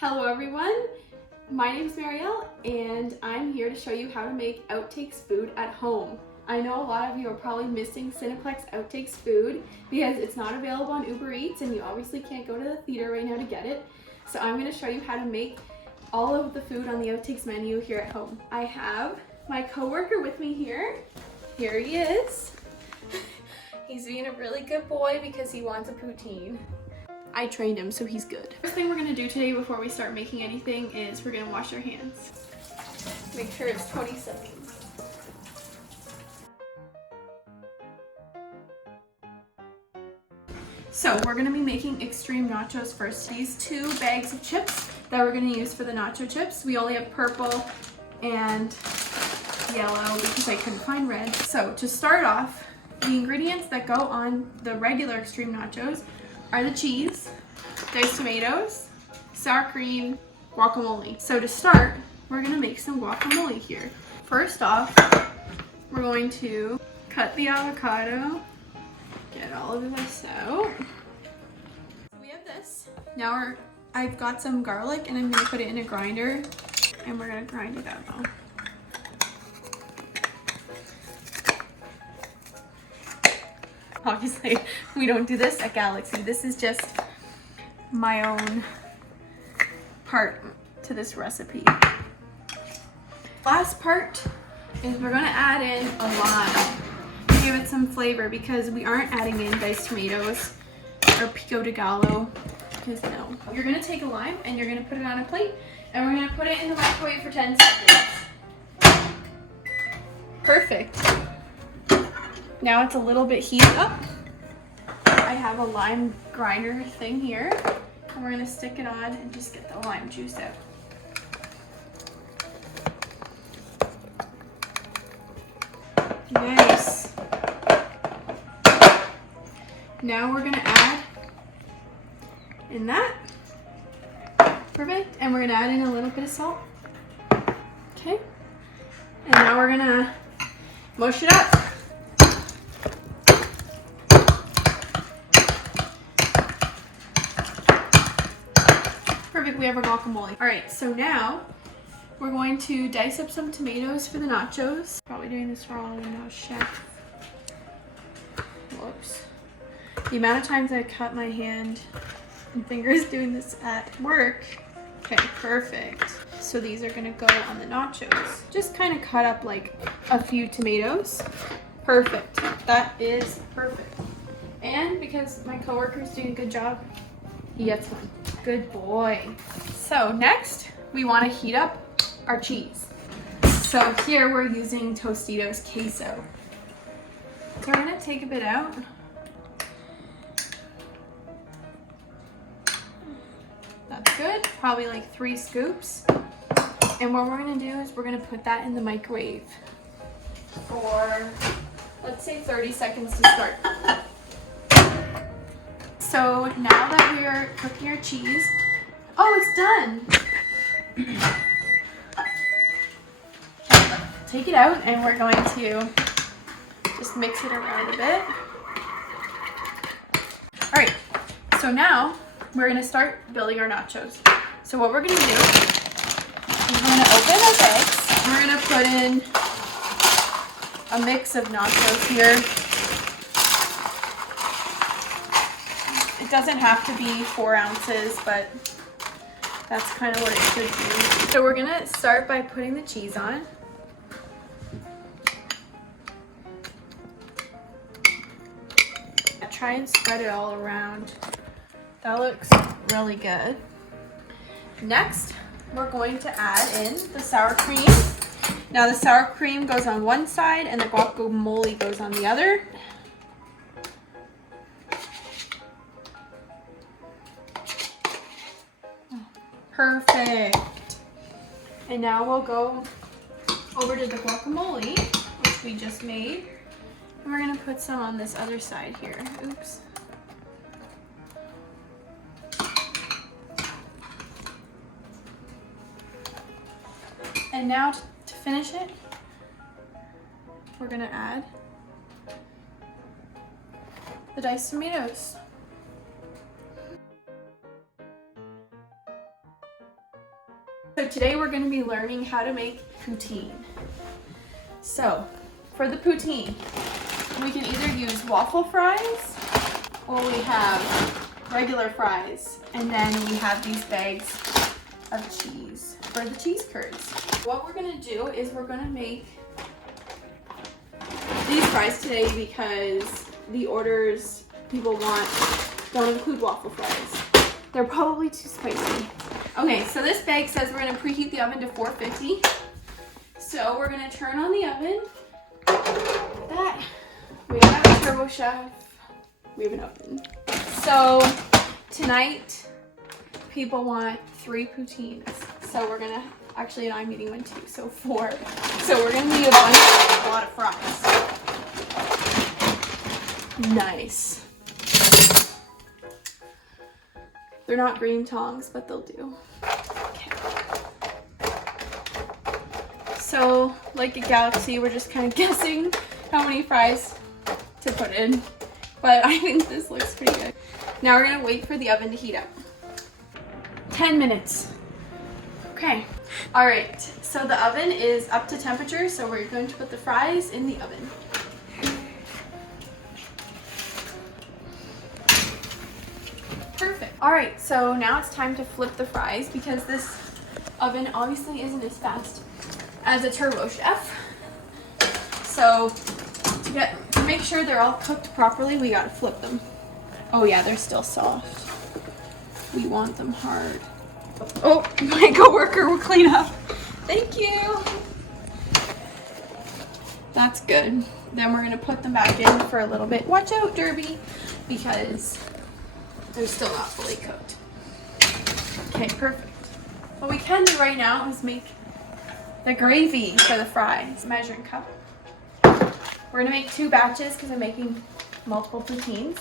Hello everyone, my name is Marielle and I'm here to show you how to make Outtakes food at home. I know a lot of you are probably missing Cineplex Outtakes food because it's not available on Uber Eats and you obviously can't go to the theater right now to get it. So I'm going to show you how to make all of the food on the Outtakes menu here at home. I have my coworker with me here. Here he is. He's being a really good boy because he wants a poutine. I trained him, so he's good. First thing we're gonna do today before we start making anything is we're gonna wash our hands. Make sure it's 20 seconds. So we're gonna be making extreme nachos first. These 2 bags of chips that we're gonna use for the nacho chips. We only have purple and yellow because I couldn't find red. So to start off, the ingredients that go on the regular extreme nachos are the cheese, diced tomatoes, sour cream, guacamole. So to start, we're gonna make some guacamole here. First off, we're going to cut the avocado, get all of this out. So we have this. Now I've got some garlic and I'm gonna put it in a grinder and we're gonna grind it out now. Obviously, we don't do this at Galaxy. This is just my own part to this recipe. Last part is we're gonna add in a lime to give it some flavor because we aren't adding in diced tomatoes or pico de gallo, because no. You're gonna take a lime and you're gonna put it on a plate and we're gonna put it in the microwave for 10 seconds. Perfect. Now it's a little bit heated up. I have a lime grinder thing here. And we're gonna stick it on and just get the lime juice out. Nice. Now we're gonna add in that. Perfect. And we're gonna add in a little bit of salt. Okay. And now we're gonna mush it up. Perfect, we have our guacamole. All right, so now we're going to dice up some tomatoes for the nachos. Probably doing this wrong now, chef. Whoops. The amount of times I cut my hand and fingers doing this at work. Okay, perfect. So these are gonna go on the nachos. Just kind of cut up like a few tomatoes. Perfect, that is perfect. And because my coworker's doing a good job, he gets one. Good boy. So next, we want to heat up our cheese. So here we're using Tostitos queso. So we're gonna take a bit out. That's good, probably like 3 scoops. And what we're gonna do is we're gonna put that in the microwave for, let's say 30 seconds to start. So now that we are cooking our cheese, oh, it's done. Take it out and we're going to just mix it around a bit. All right, so now we're gonna start building our nachos. So what we're gonna do is we're gonna open our bags. We're gonna put in a mix of nachos here. It doesn't have to be 4 ounces, but that's kind of what it should be. So we're gonna start by putting the cheese on. Try and spread it all around. That looks really good. Next, we're going to add in the sour cream. Now the sour cream goes on one side and the guacamole goes on the other. Perfect. And now we'll go over to the guacamole, which we just made. And we're gonna put some on this other side here. Oops. And now to finish it, we're gonna add the diced tomatoes. So today we're going to be learning how to make poutine. So for the poutine, we can either use waffle fries or we have regular fries, and then we have these bags of cheese for the cheese curds. What we're going to do is we're going to make these fries today because the orders people want don't include waffle fries. They're probably too spicy. Okay, so this bag says we're going to preheat the oven to 450. So we're going to turn on the oven. We have a turbo chef. We have an oven. So tonight, people want 3 poutines. So we're gonna, actually I'm eating one too, so 4. So we're gonna need a lot of fries. Nice. They're not green tongs, but they'll do. Okay. So, like a galaxy, we're just kind of guessing how many fries to put in. But I think this looks pretty good. Now we're gonna wait for the oven to heat up. 10 minutes. Okay. All right, so the oven is up to temperature, so we're going to put the fries in the oven. Perfect. All right, so now it's time to flip the fries because this oven obviously isn't as fast as a Turbo Chef. So to make sure they're all cooked properly, we gotta flip them. Oh yeah, they're still soft. We want them hard. Oh, my coworker will clean up. Thank you. That's good. Then we're gonna put them back in for a little bit. Watch out, Derby, because they're still not fully cooked. Okay, perfect. What we can do right now is make the gravy for the fries. Measuring cup. We're gonna make 2 batches because I'm making multiple poutines.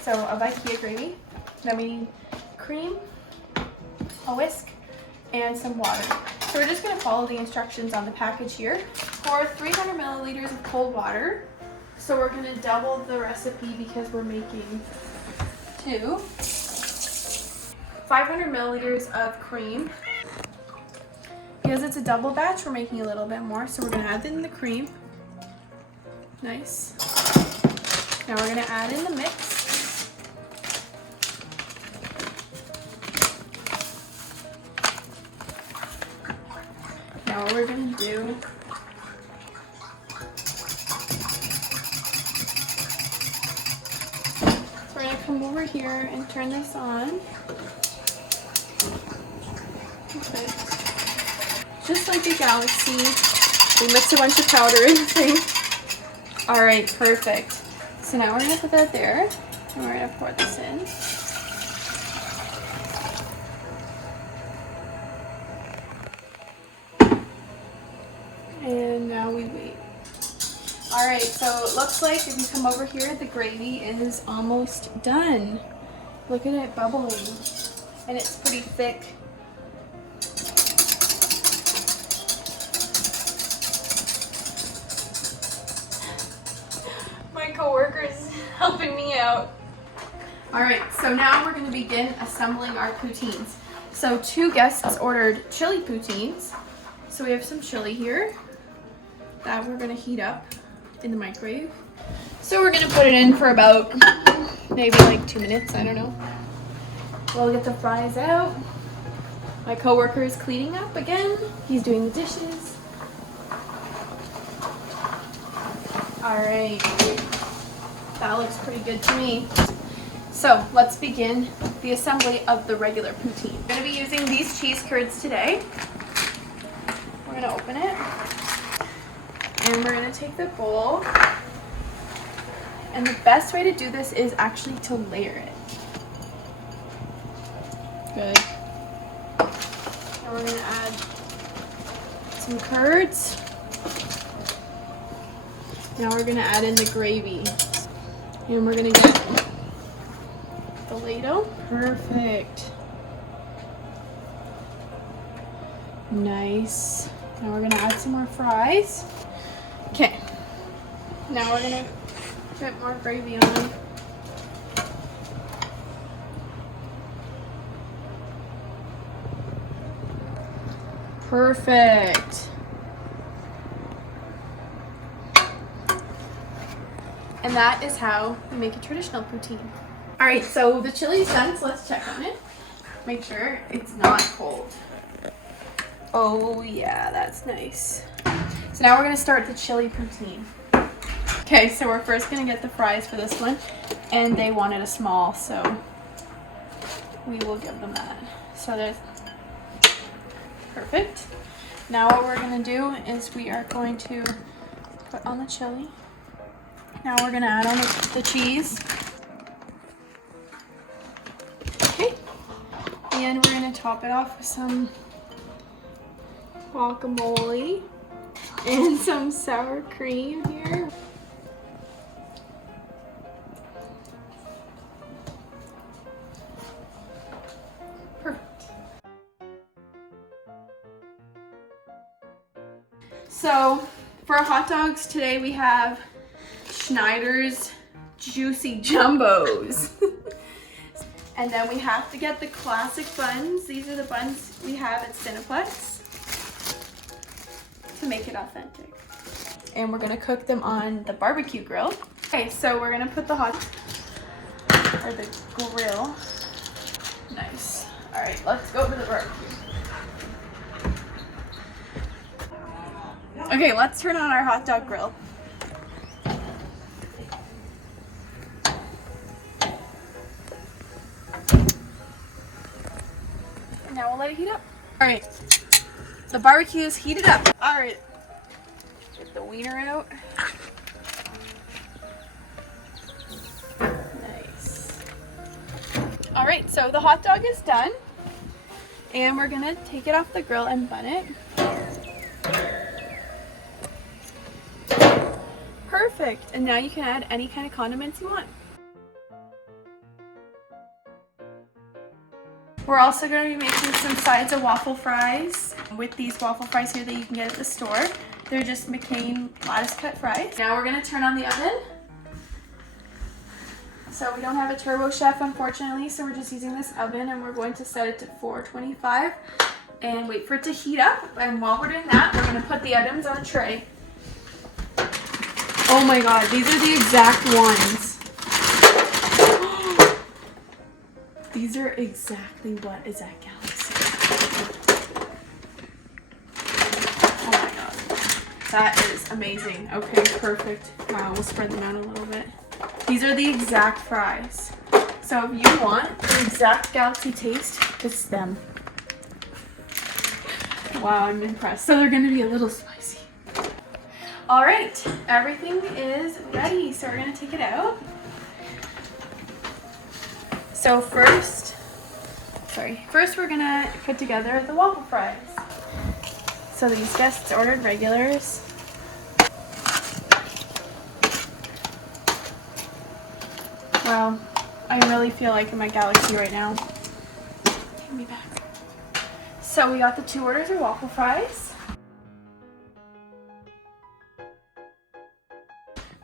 So of IKEA gravy. Then we need cream, a whisk, and some water. So we're just gonna follow the instructions on the package here. Pour 300 milliliters of cold water. So we're gonna double the recipe because we're making 2. 500 milliliters of cream. Because it's a double batch, we're making a little bit more. So we're gonna add in the cream. Nice. Now we're gonna add in the mix. Now what we're gonna do so we're gonna come over here and turn this on. Perfect. Just like a galaxy. We mix a bunch of powder in the thing. Alright, perfect. So now we're gonna put that there and we're gonna pour this in. And now we wait. All right, so it looks like if you come over here, the gravy is almost done. Look at it bubbling, and it's pretty thick. My coworker's helping me out. All right, so now we're gonna begin assembling our poutines. So 2 guests ordered chili poutines. So we have some chili here that we're gonna heat up in the microwave. So we're gonna put it in for about maybe like 2 minutes, I don't know. We'll get the fries out. My coworker is cleaning up again. He's doing the dishes. All right, that looks pretty good to me. So let's begin the assembly of the regular poutine. I'm gonna be using these cheese curds today. We're gonna open it. And we're gonna take the bowl, and the best way to do this is actually to layer it. Good. Now we're gonna add some curds. Now we're gonna add in the gravy. And we're gonna get the ladle. Perfect. Nice. Now we're gonna add some more fries. Okay, now we're gonna put more gravy on. Perfect. And that is how we make a traditional poutine. All right, so the chili's done, so let's check on it. Make sure it's not cold. Oh yeah, that's nice. So now we're gonna start the chili poutine. Okay, so we're first gonna get the fries for this one, and they wanted a small, so we will give them that. So there's perfect. Now what we're gonna do is we are going to put on the chili. Now we're gonna add on the cheese. Okay, and we're gonna top it off with some guacamole and some sour cream here. Perfect. So for our hot dogs today we have Schneider's Juicy Jumbos. And then we have to get the classic buns. These are the buns we have at Cineplex to make it authentic. And we're gonna cook them on the barbecue grill. Okay, so we're gonna put the grill. Nice. All right, let's go to the barbecue. Okay, let's turn on our hot dog grill. Now we'll let it heat up. All right, the barbecue is heated up. All right, get the wiener out. Nice. All right, so the hot dog is done, and we're gonna take it off the grill and bun it. Perfect, and now you can add any kind of condiments you want. We're also going to be making some sides of waffle fries with these waffle fries here that you can get at the store. They're just McCain lattice cut fries. Now we're going to turn on the oven. So we don't have a Turbo Chef, unfortunately, so we're just using this oven, and we're going to set it to 425 and wait for it to heat up. And while we're doing that, we're going to put the items on a tray. Oh my god, these are the exact ones. These are exactly what is at Galaxy. Oh my god. That is amazing. Okay, perfect. Wow, we'll spread them out a little bit. These are the exact fries. So if you want the exact Galaxy taste, it's them. Wow, I'm impressed. So they're going to be a little spicy. All right, everything is ready. So we're going to take it out. So first we're gonna put together the waffle fries. So these guests ordered regulars. Wow, I really feel like I'm at Galaxy right now. Take me back. So we got the 2 orders of waffle fries.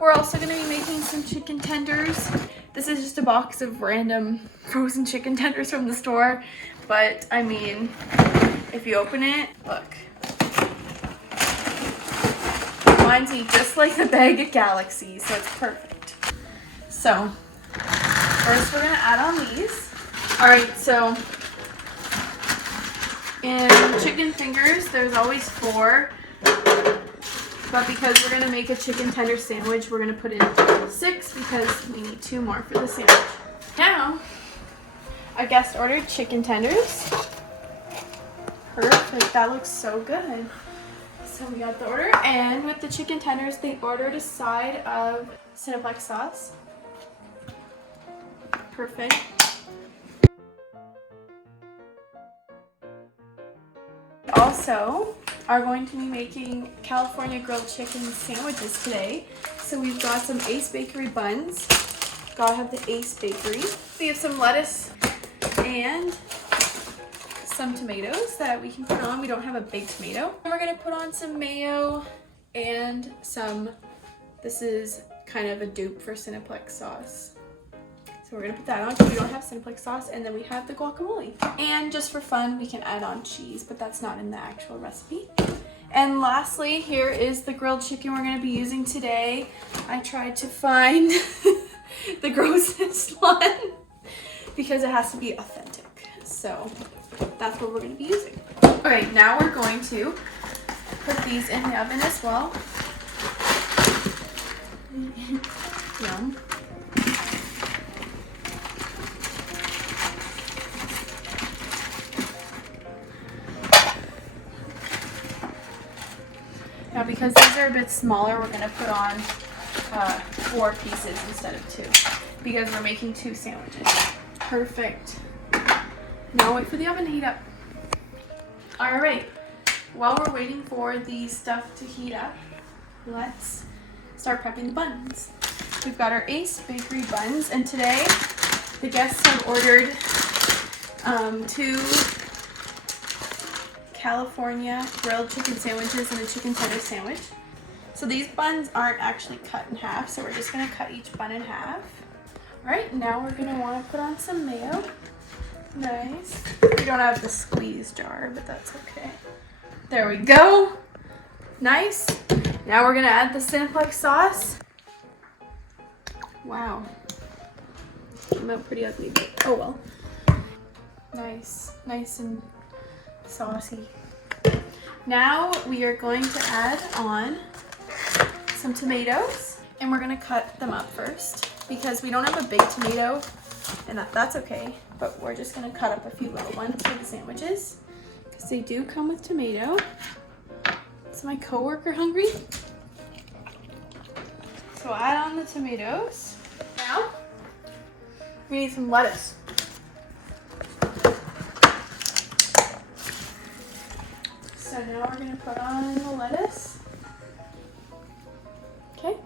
We're also going to be making some chicken tenders. This is just a box of random frozen chicken tenders from the store. But, I mean, if you open it, look. Reminds me just like the bag at Galaxy, so it's perfect. So, first we're going to add on these. Alright, so in chicken fingers, there's always 4. But because we're going to make a chicken tender sandwich, we're going to put in 6 because we need 2 more for the sandwich. Now, a guest ordered chicken tenders. Perfect. That looks so good. So we got the order. And with the chicken tenders, they ordered a side of Cineplex sauce. Perfect. Also, are going to be making California grilled chicken sandwiches today. So we've got some Ace Bakery buns. Gotta have the Ace Bakery. We have some lettuce and some tomatoes that we can put on. We don't have a big tomato. And we're gonna put on some mayo and some, this is kind of a dupe for Cineplex sauce. So we're gonna put that on because we don't have Cineplex sauce, and then we have the guacamole. And just for fun, we can add on cheese, but that's not in the actual recipe. And lastly, here is the grilled chicken we're gonna be using today. I tried to find the grossest one because it has to be authentic. So that's what we're gonna be using. Okay, now we're going to put these in the oven as well. Yum. Now because these are a bit smaller, we're gonna put on 4 pieces instead of 2 because we're making 2 sandwiches. Perfect. Now wait for the oven to heat up. All right, while we're waiting for the stuff to heat up, let's start prepping the buns. We've got our Ace Bakery buns, and today the guests have ordered 2 California grilled chicken sandwiches and a chicken tender sandwich. So these buns aren't actually cut in half, so we're just gonna cut each bun in half. All right, now we're gonna wanna put on some mayo. Nice. We don't have the squeeze jar, but that's okay. There we go. Nice. Now we're gonna add the Cineplex sauce. Wow. Came out pretty ugly, but oh well. Nice. Nice and saucy. Now we are going to add on some tomatoes, and we're gonna cut them up first because we don't have a big tomato, and that's okay, but we're just gonna cut up a few little ones for the sandwiches because they do come with tomato. Is my coworker hungry? So add on the tomatoes. Now we need some lettuce. So now we're gonna put on the lettuce. Okay.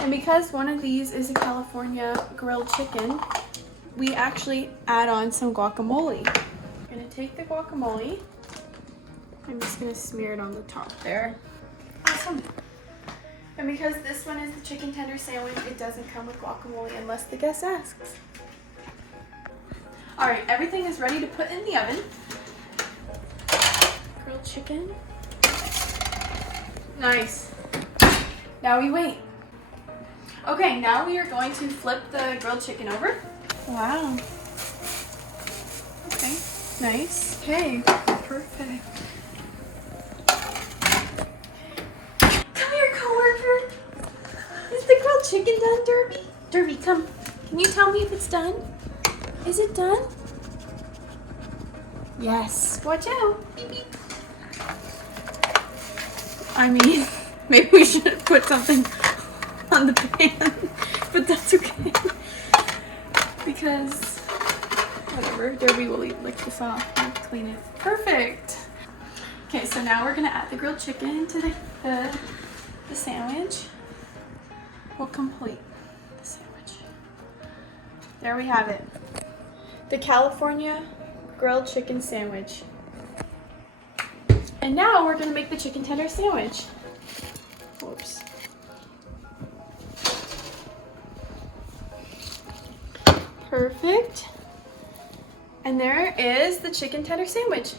And because one of these is a California grilled chicken, we actually add on some guacamole. I'm gonna take the guacamole. I'm just gonna smear it on the top there. Awesome. And because this one is the chicken tender sandwich, it doesn't come with guacamole unless the guest asks. All right, everything is ready to put in the oven. Grilled chicken. Nice. Now we wait. Okay, now we are going to flip the grilled chicken over. Wow. Okay, nice. Okay, perfect. Come here, coworker. Is the grilled chicken done, Derby? Derby, come. Can you tell me if it's done? Is it done? Yes. Watch out. Beep, beep. I mean, maybe we should have put something on the pan, but that's okay. Because, whatever, Derby will lick this off and clean it. Perfect. Okay, so now we're gonna add the grilled chicken to the sandwich. We'll complete the sandwich. There we have it. The California grilled chicken sandwich. And now we're gonna make the chicken tender sandwich. Whoops. Perfect. And there is the chicken tender sandwich.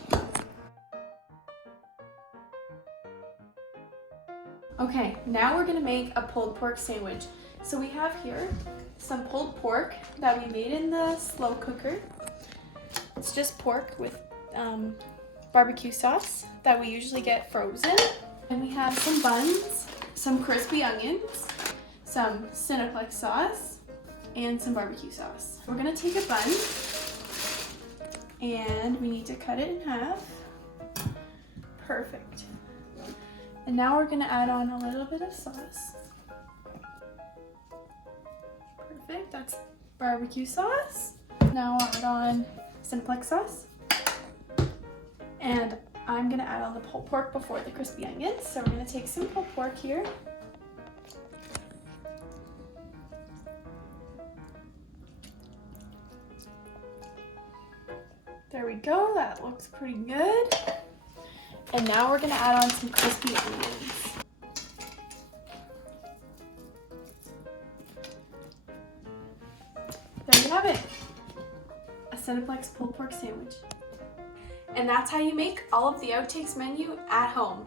Okay, now we're gonna make a pulled pork sandwich. So we have here some pulled pork that we made in the slow cooker. It's just pork with barbecue sauce that we usually get frozen. And we have some buns, some crispy onions, some Cineplex sauce, and some barbecue sauce. We're gonna take a bun and we need to cut it in half. Perfect. And now we're gonna add on a little bit of sauce. Perfect, that's barbecue sauce. Now I'll add on Cineplex sauce. And I'm gonna add on the pulled pork before the crispy onions. So we're gonna take some pulled pork here. There we go, that looks pretty good. And now we're gonna add on some crispy onions. There Cineplex pulled pork sandwich. And that's how you make all of the outtakes menu at home.